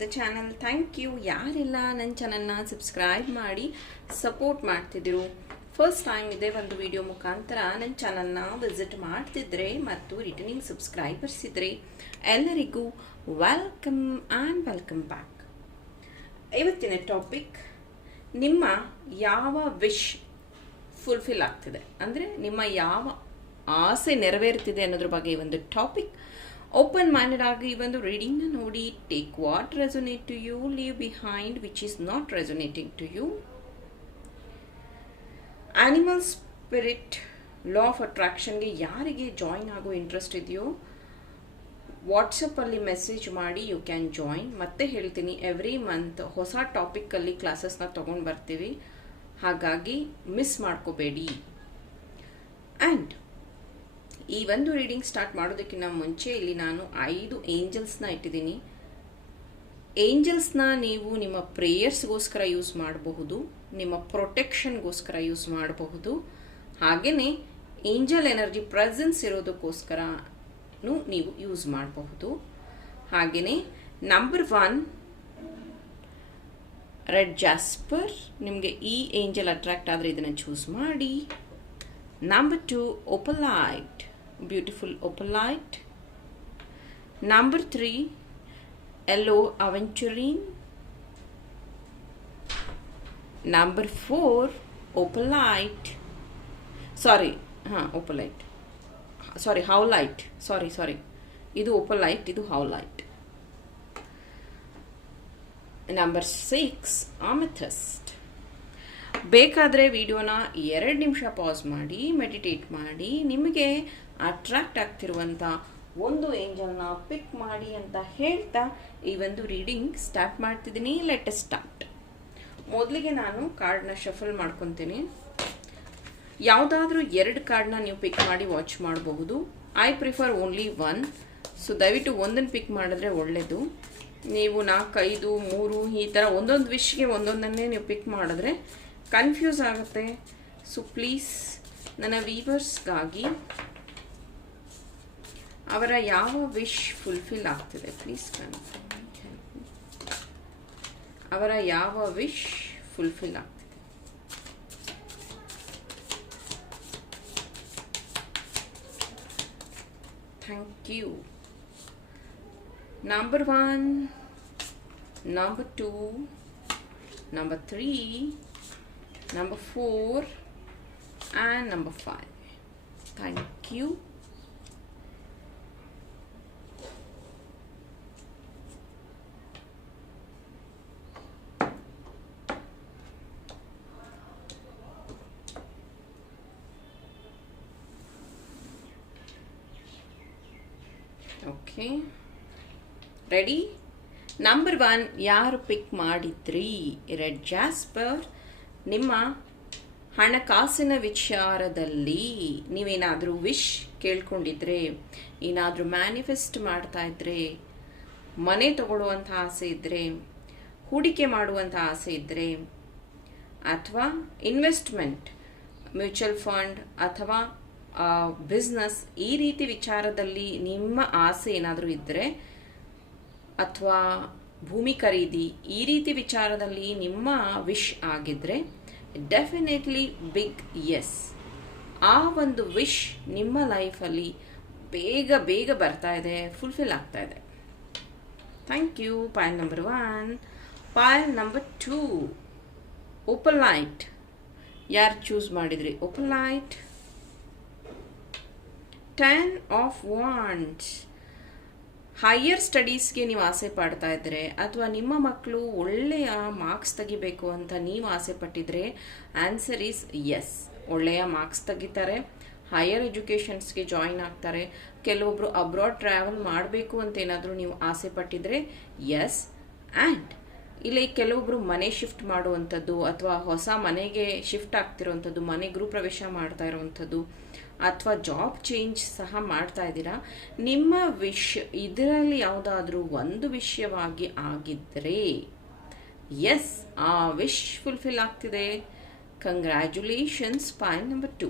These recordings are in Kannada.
ದ ಚಾನಲ್ ಥ್ಯಾಂಕ್ ಯು ಯಾರೆಲ್ಲ? ನನ್ನ ಚಾನಲ್ನ ಸಬ್ಸ್ಕ್ರೈಬ್ ಮಾಡಿ ಸಪೋರ್ಟ್ ಮಾಡ್ತಿದ್ದರು ಫಸ್ಟ್ ಟೈಮ್ ಇದೆ ಒಂದು ವಿಡಿಯೋ ಮುಖಾಂತರ ನನ್ನ ಚಾನಲ್ನ ವಿಸಿಟ್ ಮಾಡ್ತಿದ್ರೆ ಮತ್ತು ರಿಟರ್ನಿಂಗ್ ಸಬ್ಸ್ಕ್ರೈಬರ್ಸ್ ಇದ್ರೆ ಎಲ್ಲರಿಗೂ ವೆಲ್ಕಮ್ ಆ್ಯಂಡ್ ವೆಲ್ಕಮ್ ಬ್ಯಾಕ್ ಇವತ್ತಿನ ಟಾಪಿಕ್ ನಿಮ್ಮ ಯಾವ ವಿಶ್ ಫುಲ್ಫಿಲ್ ಆಗ್ತಿದೆ? ಅಂದರೆ ನಿಮ್ಮ ಯಾವ ಆಸೆ ನೆರವೇರ್ತಿದೆ ಅನ್ನೋದ್ರ ಬಗ್ಗೆ ಒಂದು ಟಾಪಿಕ್ ಓಪನ್ ಮೈಂಡೆಡ್ ಆಗಿ ಈ ಒಂದು ರೀಡಿಂಗ್ನ ನೋಡಿ take what resonate to you leave behind which is not resonating to you animal spirit law of ಅಟ್ರಾಕ್ಷನ್ಗೆ ಯಾರಿಗೆ ಜಾಯಿನ್ ಆಗೋ ಇಂಟ್ರೆಸ್ಟ್ ಇದೆಯೋ ವಾಟ್ಸಪ್ಪಲ್ಲಿ ಮೆಸೇಜ್ ಮಾಡಿ ಯು ಕ್ಯಾನ್ ಜಾಯಿನ್ ಮತ್ತೆ ಹೇಳ್ತೀನಿ ಎವ್ರಿ ಮಂತ್ ಹೊಸ ಟಾಪಿಕ್ಕಲ್ಲಿ ಕ್ಲಾಸಸ್ನ ತೊಗೊಂಡು ಬರ್ತೀವಿ. ಹಾಗಾಗಿ ಮಿಸ್ ಮಾಡ್ಕೋಬೇಡಿ. ಆ್ಯಂಡ್ ಈ ಒಂದು ರೀಡಿಂಗ್ ಸ್ಟಾರ್ಟ್ ಮಾಡೋದಕ್ಕಿಂತ ಮುಂಚೆ ಇಲ್ಲಿ ನಾನು ಐದು ಏಂಜಲ್ಸ್ನ ಇಟ್ಟಿದ್ದೀನಿ. ಏಂಜಲ್ಸ್ನ ನೀವು ನಿಮ್ಮ ಪ್ರೇಯರ್ಸ್ಗೋಸ್ಕರ ಯೂಸ್ ಮಾಡಬಹುದು, ನಿಮ್ಮ ಪ್ರೊಟೆಕ್ಷನ್ಗೋಸ್ಕರ ಯೂಸ್ ಮಾಡಬಹುದು. ಹಾಗೆಯೇ ಏಂಜಲ್ ಎನರ್ಜಿ ಪ್ರೆಸೆನ್ಸ್ ಇರೋದಕ್ಕೋಸ್ಕರನೂ ನೀವು ಯೂಸ್ ಮಾಡಬಹುದು. ಹಾಗೆಯೇ ನಂಬರ್ ಒನ್ ರೆಡ್ ಜಾಸ್ಪರ್ ನಿಮಗೆ ಈ ಏಂಜಲ್ ಅಟ್ರಾಕ್ಟ್ ಆದರೆ ಇದನ್ನು ಚೂಸ್ ಮಾಡಿ. Number two opalite beautiful opalite number three yellow aventurine number four opalite sorry ಹಾಂ ಒಪಲೈಟ್ ಸಾರಿ ಹೌಲೈಟ್ ಸಾರಿ ಸಾರಿ ಇದು ಒಪಲೈಟ್ ಇದು ಹೌಲೈಟ್ ನಂಬರ್ ಸಿಕ್ಸ್ ಆಮೆಥಸ್ಟ್ ಬೇಕಾದರೆ ವಿಡಿಯೋನ ಎರಡು ನಿಮಿಷ ಪಾಸ್ ಮಾಡಿ ಮೆಡಿಟೇಟ್ ಮಾಡಿ, ನಿಮಗೆ ಅಟ್ರಾಕ್ಟ್ ಆಗ್ತಿರುವಂಥ ಒಂದು ಏಂಜಲ್ನ ಪಿಕ್ ಮಾಡಿ ಅಂತ ಹೇಳ್ತಾ ಈ ಒಂದು ರೀಡಿಂಗ್ ಸ್ಟಾರ್ಟ್ ಮಾಡ್ತಿದ್ದೀನಿ. ಲೆಟ್ ಸ್ಟಾರ್ಟ್ ಮೊದಲಿಗೆ ನಾನು ಕಾರ್ಡ್ನ ಶಫಲ್ ಮಾಡ್ಕೊತೀನಿ. ಯಾವುದಾದ್ರೂ ಎರಡು ಕಾರ್ಡ್ನ ನೀವು ಪಿಕ್ ಮಾಡಿ ವಾಚ್ ಮಾಡಬಹುದು. I prefer only one so ದಯವಿಟ್ಟು ಒಂದನ್ನು ಪಿಕ್ ಮಾಡಿದ್ರೆ ಒಳ್ಳೆಯದು ನೀವು ನಾಲ್ಕೈದು ಮೂರು ಈ ಥರ ಒಂದೊಂದು ವಿಶ್ಗೆ ಒಂದೊಂದನ್ನೇ ನೀವು ಪಿಕ್ ಮಾಡಿದ್ರೆ ಕನ್ಫ್ಯೂಸ್ ಆಗುತ್ತೆ ಸೊ ಪ್ಲೀಸ್ ನನ್ನ ವೀವರ್ಸ್ಗಾಗಿ ಅವರ ಯಾವ ವಿಶ್ ಫುಲ್ಫಿಲ್ ಆಗ್ತಿದೆ ಪ್ಲೀಸ್ ಅವರ ಯಾವ ವಿಶ್ ಫುಲ್ಫಿಲ್ ಆಗ್ತಿದೆ thank you number one, number two, number three, number four, and number five. Thank you. Okay. Ready number one ಯಾರು ಪಿಕ್ ಮಾಡಿದ್ರಿ ರೆಡ್ ಜಾಸ್ಪರ್ ನಿಮ್ಮ ಹಣಕಾಸಿನ ವಿಚಾರದಲ್ಲಿ ನೀವೇನಾದರೂ ವಿಶ್ ಕೇಳ್ಕೊಂಡಿದ್ರೆ, ಏನಾದರೂ ಮ್ಯಾನಿಫೆಸ್ಟ್ ಮಾಡ್ತಾ ಇದ್ರೆ, ಮನೆ ತಗೊಳ್ಳುವಂಥ ಆಸೆ ಇದ್ದರೆ ಹೂಡಿಕೆ ಮಾಡುವಂಥ ಆಸೆ ಇದ್ದರೆ ಅಥವಾ ಇನ್ವೆಸ್ಟ್ಮೆಂಟ್ ಮ್ಯೂಚುವಲ್ ಫಂಡ್ ಅಥವಾ ಬಿಸ್ನೆಸ್ ಈ ರೀತಿ ವಿಚಾರದಲ್ಲಿ ನಿಮ್ಮ ಆಸೆ ಏನಾದರೂ ಇದ್ದರೆ ಅಥವಾ ಭೂಮಿ ಖರೀದಿ ಈ ರೀತಿ ವಿಚಾರದಲ್ಲಿ ನಿಮ್ಮ ವಿಶ್ ಆಗಿದ್ರೆ ಡೆಫಿನೆಟ್ಲಿ ಬಿಗ್ ಎಸ್ ಆ ಒಂದು ವಿಶ್ ನಿಮ್ಮ ಲೈಫಲ್ಲಿ ಬೇಗ ಬೇಗ ಬರ್ತಾ ಇದೆ ಫುಲ್ಫಿಲ್ ಆಗ್ತಾ ಇದೆ. Thank you pile number one pile number two opalite ಯಾರು ಚೂಸ್ ಮಾಡಿದ್ರಿ? Opalite ten of wands higher ಸ್ಟಡೀಸ್ಗೆ ನೀವು ಆಸೆ ಪಡ್ತಾ ಇದ್ದರೆ ಅಥವಾ ನಿಮ್ಮ ಮಕ್ಕಳು ಒಳ್ಳೆಯ ಮಾರ್ಕ್ಸ್ ತೆಗಿಬೇಕು ಅಂತ ನೀವು ಆಸೆ ಪಟ್ಟಿದ್ರೆ ಆನ್ಸರ್ ಈಸ್ ಎಸ್ ಒಳ್ಳೆಯ ಮಾರ್ಕ್ಸ್ ತೆಗಿತಾರೆ. ಹೈಯರ್ ಎಜುಕೇಷನ್ಸ್ಗೆ ಜಾಯಿನ್ ಆಗ್ತಾರೆ. ಕೆಲವೊಬ್ಬರು ಅಬ್ರಾಡ್ ಟ್ರಾವೆಲ್ ಮಾಡಬೇಕು ಅಂತ ಏನಾದರೂ ನೀವು ಆಸೆ ಪಟ್ಟಿದ್ರೆ ಎಸ್ ಆ್ಯಂಡ್ ಇಲ್ಲಿ ಕೆಲವೊಬ್ಬರು ಮನೆ ಶಿಫ್ಟ್ ಮಾಡುವಂಥದ್ದು ಅಥವಾ ಹೊಸ ಮನೆಗೆ ಶಿಫ್ಟ್ ಆಗ್ತಿರೋವಂಥದ್ದು, ಮನೆ ಗೃಹ ಪ್ರವೇಶ ಮಾಡ್ತಾ ಇರುವಂಥದ್ದು ಅಥವಾ ಜಾಬ್ ಚೇಂಜ್ ಸಹ ಮಾಡ್ತಾ ಇದ್ದೀರಾ? ನಿಮ್ಮ ವಿಷ್, ಇದರಲ್ಲಿ ಯಾವುದಾದ್ರೂ ಒಂದು ವಿಷಯವಾಗಿ ಆಗಿದ್ದರೆ ಎಸ್ ಆ ವಿಶ್ ಫುಲ್ಫಿಲ್ ಆಗ್ತಿದೆ. Congratulations pile number two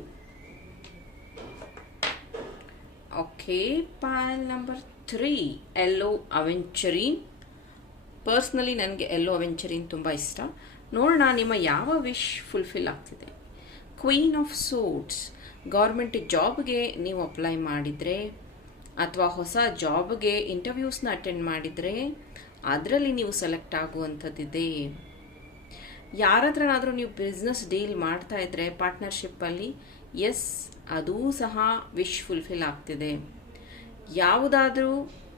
okay pile number three yellow aventurine personally ನನಗೆ ಎಲ್ಲೋ ಅವೆಂಚರಿನ್ ತುಂಬ ಇಷ್ಟ. ನೋಡೋಣ, ನಿಮ್ಮ ಯಾವ ವಿಶ್ ಫುಲ್ಫಿಲ್ ಆಗ್ತಿದೆ? ಕ್ವೀನ್ ಆಫ್ ಸೂಟ್ಸ್ ಗೌರ್ಮೆಂಟ್ ಜಾಬ್ಗೆ ನೀವು ಅಪ್ಲೈ ಮಾಡಿದರೆ ಅಥವಾ ಹೊಸ ಜಾಬ್ಗೆ ಇಂಟರ್ವ್ಯೂಸ್ನ ಅಟೆಂಡ್ ಮಾಡಿದರೆ ಅದರಲ್ಲಿ ನೀವು ಸೆಲೆಕ್ಟ್ ಆಗುವಂಥದ್ದಿದೆ. ಯಾರ ಹತ್ರನಾದರೂ ನೀವು ಬಿಸ್ನೆಸ್ ಡೀಲ್ ಮಾಡ್ತಾ ಇದ್ದರೆ ಪಾರ್ಟ್ನರ್ಶಿಪ್ಪಲ್ಲಿ ಎಸ್ ಅದೂ ಸಹ ವಿಶ್ ಫುಲ್ಫಿಲ್ ಆಗ್ತಿದೆ. ಯಾವುದಾದ್ರೂ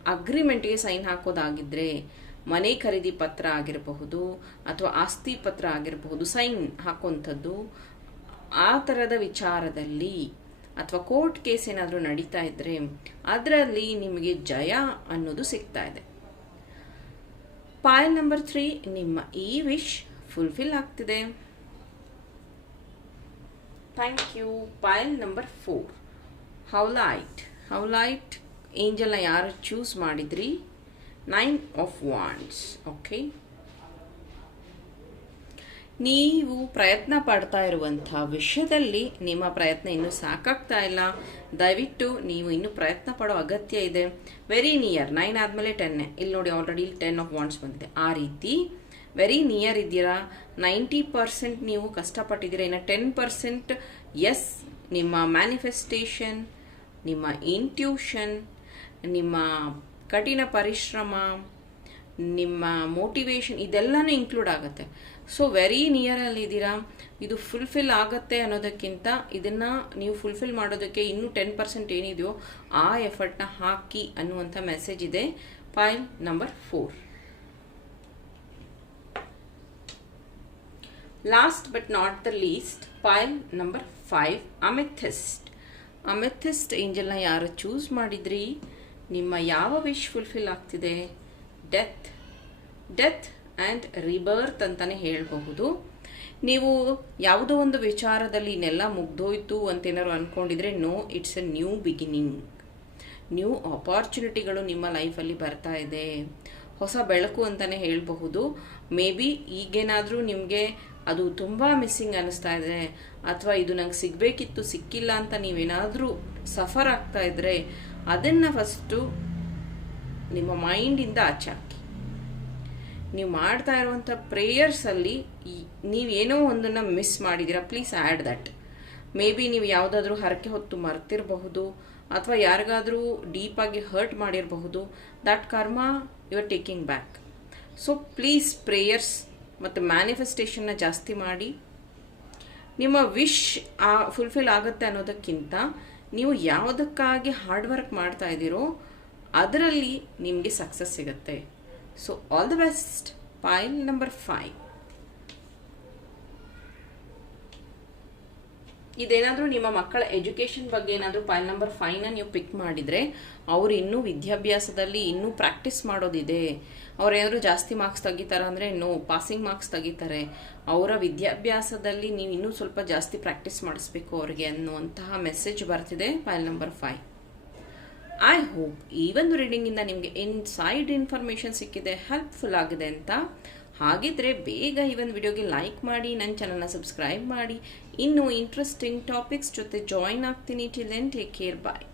ಅಗ್ರಿಮೆಂಟ್ಗೆ ಸೈನ್ ಹಾಕೋದಾಗಿದ್ದರೆ ಮನೆ ಖರೀದಿ ಪತ್ರ ಆಗಿರಬಹುದು ಅಥವಾ ಆಸ್ತಿ ಪತ್ರ ಆಗಿರಬಹುದು ಸೈನ್ ಹಾಕುವಂಥದ್ದು ಆ ಥರದ ವಿಚಾರದಲ್ಲಿ ಅಥವಾ ಕೋರ್ಟ್ ಕೇಸ್ ಏನಾದರೂ ನಡೀತಾ ಇದ್ದರೆ ಅದರಲ್ಲಿ ನಿಮಗೆ ಜಯ ಅನ್ನೋದು ಸಿಗ್ತಾ ಇದೆ. ಪಾಯಲ್ ನಂಬರ್ ತ್ರೀ ನಿಮ್ಮ ಈ ವಿಶ್ ಫುಲ್ಫಿಲ್ ಆಗ್ತಿದೆ. Thank you pile number four howlite ಏಂಜಲ್ನ ಯಾರು ಚೂಸ್ ಮಾಡಿದ್ರಿ? ನೈನ್ ಆಫ್ ವಾಂಡ್ಸ್ ಓಕೆ ನೀವು ಪ್ರಯತ್ನ ಪಡ್ತಾ ಇರುವಂಥ ವಿಷಯದಲ್ಲಿ ನಿಮ್ಮ ಪ್ರಯತ್ನ ಇನ್ನೂ ಸಾಕಾಗ್ತಾ ಇಲ್ಲ. ದಯವಿಟ್ಟು ನೀವು ಇನ್ನೂ ಪ್ರಯತ್ನ ಪಡೋ ಅಗತ್ಯ ಇದೆ. ವೆರಿ ನಿಯರ್ ನೈನ್ ಆದಮೇಲೆ ಟೆನ್ನೇ ಇಲ್ಲಿ ನೋಡಿ ಆಲ್ರೆಡಿ ಟೆನ್ ಆಫ್ ವಾಂಡ್ಸ್ ಬಂದಿದೆ. ಆ ರೀತಿ ವೆರಿ ನಿಯರ್ ಇದ್ದೀರಾ? ನೈಂಟಿ ಪರ್ಸೆಂಟ್ ನೀವು ಕಷ್ಟಪಟ್ಟಿದ್ದೀರಾ? ಇನ್ನು ಟೆನ್ ಪರ್ಸೆಂಟ್ ಎಸ್ ನಿಮ್ಮ ಮ್ಯಾನಿಫೆಸ್ಟೇಷನ್ ನಿಮ್ಮ ಇಂಟ್ಯೂಷನ್ ನಿಮ್ಮ ಕಠಿಣ ಪರಿಶ್ರಮ ನಿಮ್ಮ ಮೋಟಿವೇಶನ್ ಇದೆಲ್ಲನೂ ಇನ್ಕ್ಲೂಡ್ ಆಗುತ್ತೆ. ಸೊ ವೆರಿ ನಿಯರಲ್ಲಿದ್ದೀರಾ ಇದು ಫುಲ್ಫಿಲ್ ಆಗುತ್ತೆ ಅನ್ನೋದಕ್ಕಿಂತ ಇದನ್ನು ನೀವು ಫುಲ್ಫಿಲ್ ಮಾಡೋದಕ್ಕೆ ಇನ್ನೂ ಟೆನ್ ಪರ್ಸೆಂಟ್ ಏನಿದೆಯೋ ಆ ಎಫರ್ಟ್ನ ಹಾಕಿ ಅನ್ನುವಂಥ ಮೆಸೇಜ್ ಇದೆ. File number four last but not the least file number five amethyst amethyst ಏಂಜಲ್ನ ಯಾರು ಚೂಸ್ ಮಾಡಿದ್ರಿ? ನಿಮ್ಮ ಯಾವ ವಿಶ್ ಫುಲ್ಫಿಲ್ ಆಗ್ತಿದೆ? ಡೆತ್ ಡೆತ್ ಆ್ಯಂಡ್ ರಿಬರ್ತ್ ಅಂತಲೇ ಹೇಳಬಹುದು. ನೀವು ಯಾವುದೋ ಒಂದು ವಿಚಾರದಲ್ಲಿ ಇನ್ನೆಲ್ಲ ಮುಗ್ದೋಯ್ತು ಅಂತೇನಾದ್ರು ಅಂದ್ಕೊಂಡಿದ್ರೆ no it's a new beginning new ಆಪರ್ಚುನಿಟಿಗಳು ನಿಮ್ಮ ಲೈಫಲ್ಲಿ ಬರ್ತಾ ಇದೆ. ಹೊಸ ಬೆಳಕು ಅಂತಲೇ ಹೇಳಬಹುದು. ಮೇ ಬಿ ಈಗೇನಾದರೂ ನಿಮಗೆ ಅದು ತುಂಬ ಮಿಸ್ಸಿಂಗ್ ಅನ್ನಿಸ್ತಾ ಇದೆ. ಅಥವಾ ಇದು ನಂಗೆ ಸಿಗಬೇಕಿತ್ತು, ಸಿಕ್ಕಿಲ್ಲ ಅಂತ ನೀವೇನಾದರೂ ಸಫರ್ ಆಗ್ತಾ ಇದ್ದರೆ ಅದನ್ನು ಫಸ್ಟು ನಿಮ್ಮ ಮೈಂಡಿಂದ ಆಚೆ ಹಾಕಿ ನೀವು ಮಾಡ್ತಾ ಇರುವಂಥ ಪ್ರೇಯರ್ಸಲ್ಲಿ ಏನೋ ಒಂದನ್ನು ಮಿಸ್ ಮಾಡಿದ್ದೀರಾ, please add that. Maybe ನೀವು ಯಾವುದಾದ್ರೂ ಹರಕೆ ಹೊತ್ತು ಮರ್ತಿರಬಹುದು ಅಥವಾ ಯಾರಿಗಾದರೂ ಡೀಪಾಗಿ ಹರ್ಟ್ ಮಾಡಿರಬಹುದು, that karma you are taking back. So please prayers ಮತ್ತು ಮ್ಯಾನಿಫೆಸ್ಟೇಷನ್ನ ಜಾಸ್ತಿ ಮಾಡಿ. ನಿಮ್ಮ ವಿಶ್ ಆ ಫುಲ್ಫಿಲ್ ಆಗುತ್ತೆ ಅನ್ನೋದಕ್ಕಿಂತ ನೀವು ಯಾವುದಕ್ಕಾಗಿ ಹಾರ್ಡ್ ವರ್ಕ್ ಮಾಡ್ತಾ ಇದ್ದೀರೋ ಅದರಲ್ಲಿ ನಿಮಗೆ ಸಕ್ಸಸ್ ಸಿಗುತ್ತೆ. So all the best point number five ಇದೇನಾದರೂ ನಿಮ್ಮ ಮಕ್ಕಳ ಎಜುಕೇಷನ್ ಬಗ್ಗೆ ಏನಾದರೂ ಫೈಲ್ ನಂಬರ್ ಫೈವ್ನ ನೀವು ಪಿಕ್ ಮಾಡಿದರೆ, ಅವರು ಇನ್ನೂ ವಿದ್ಯಾಭ್ಯಾಸದಲ್ಲಿ ಇನ್ನೂ ಪ್ರಾಕ್ಟೀಸ್ ಮಾಡೋದಿದೆ. ಅವ್ರು ಏನಾದರೂ ಜಾಸ್ತಿ ಮಾರ್ಕ್ಸ್ ತೆಗಿತಾರೆ ಅಂದರೆ ನೋ ಪಾಸಿಂಗ್ ಮಾರ್ಕ್ಸ್ ತೆಗಿತಾರೆ. ಅವರ ವಿದ್ಯಾಭ್ಯಾಸದಲ್ಲಿ ನೀವು ಇನ್ನೂ ಸ್ವಲ್ಪ ಜಾಸ್ತಿ ಪ್ರಾಕ್ಟೀಸ್ ಮಾಡಿಸ್ಬೇಕು ಅವ್ರಿಗೆ ಅನ್ನುವಂತಹ ಮೆಸೇಜ್ ಬರ್ತಿದೆ. Pile number five I hope ಈ ಒಂದು ರೀಡಿಂಗಿಂದ ನಿಮಗೆ ಇನ್ಸೈಡ್ ಇನ್ಫಾರ್ಮೇಷನ್ ಸಿಕ್ಕಿದೆ ಹೆಲ್ಪ್ಫುಲ್ ಆಗಿದೆ ಅಂತ. ಹಾಗಿದ್ರೆ ಬೇಗ ಈ ಒಂದು ವಿಡಿಯೋಗೆ ಲೈಕ್ ಮಾಡಿ ನನ್ನ ಚಾನಲ್ನ ಸಬ್ಸ್ಕ್ರೈಬ್ ಮಾಡಿ. ಇನ್ನೂ ಇಂಟ್ರೆಸ್ಟಿಂಗ್ ಟಾಪಿಕ್ಸ್ ಜೊತೆ ಜಾಯಿನ್ ಆಗ್ತೀನಿ. Till then take care bye